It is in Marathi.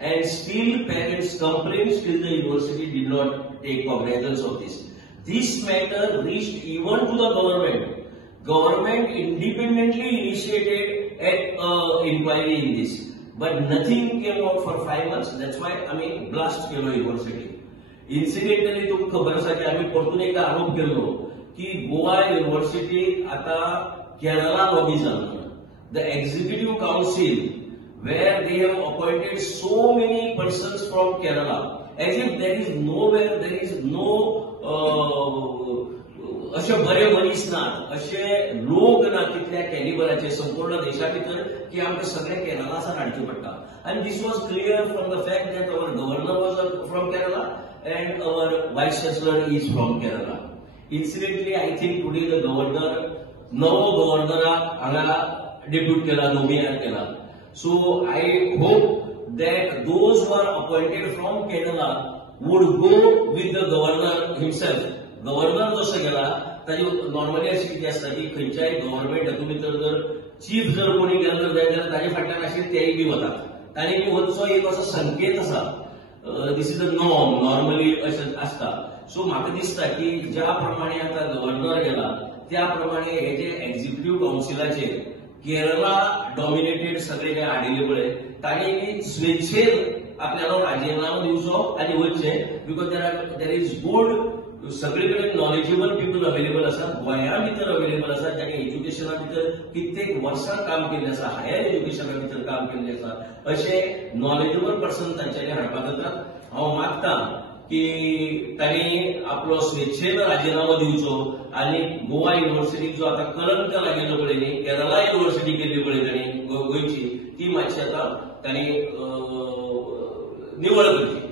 and still parents complained, still the university did not take cognizance of this. This matter reached even to the government. Government independently initiated an inquiry in this, but nothing came out for 5 months. That's why आम्ही blast केलो university. Incidentally तुमका खबर आसा की आम्ही परतून एक आरोप केलो की गोवा युनिव्हर्सिटी आता केरला लॉबी जाल्लो. The executive council, where they have appointed so many persons from Kerala, as if there is nowhere, there is no असे बरे मनीस नात, असे लोक ना तिथल्या कॅलिबराचे संपूर्ण देशा भितर की आमकां सगळे केरळासान हाडचे पडटा. And this was clear from the fact that our governor was from Kerala and our vice chancellor is from Kerala. Incidentally, I think today the governor, नवो गव्हर्नराक हांगा डेप्यूट केला, नोमिनेट केला. So I hope that those who are appointed from Kerala would go with the governor himself. Governor जसो गेला ताजी नॉर्मली अशी कितें आसता की खंयच्याय गव्हर्नमेंट हातूंत भितर जर चीफ जर कोणी गेलो जाल्यार ताजे फाटल्यान आशिल्ले तेय बी वतात. तांणी बी वचचो एक असो संकेत आसा. दिस इज द नॉर्म, नॉर्मली अशें आसता. सो म्हाका दिसता की ज्या प्रमाणे आता गव्हर्नर गेला त्या प्रमाणे हे जे एक्झिक्युटिव्ह काउन्सिलाचे केरला डॉमिनेटेड सगळे जे हाडिल्ले पळय तांणी स्वेच्छेन आपल्याला राजीनामो दिवचो आनी वचचे. बिकॉज देर इज गुड सगळीकडे नॉलेजेबल पीपल अवेलेबल असतात, गोंया भितर अवेलेबल असतात, ज्यांनी एज्युकेशना भितर कित्येक वर्सां काम केल्लें आसा, हायर एज्युकेशना भितर काम केल्लें आसा, अशे नॉलेजेबल पर्सन तांच्यानी हाडपाक जातात. हांव मागतां की तांणी आपलो स्वेच्छेन राजीनामो दिवचो आनी गोवा युनिव्हर्सिटीक जो आता कलंक लागिल्लो पळय न्ही, केरला युनिव्हर्सिटी केल्ली पळय तांणी गोंयची, ती मातशी आता तांणी निवळ करची.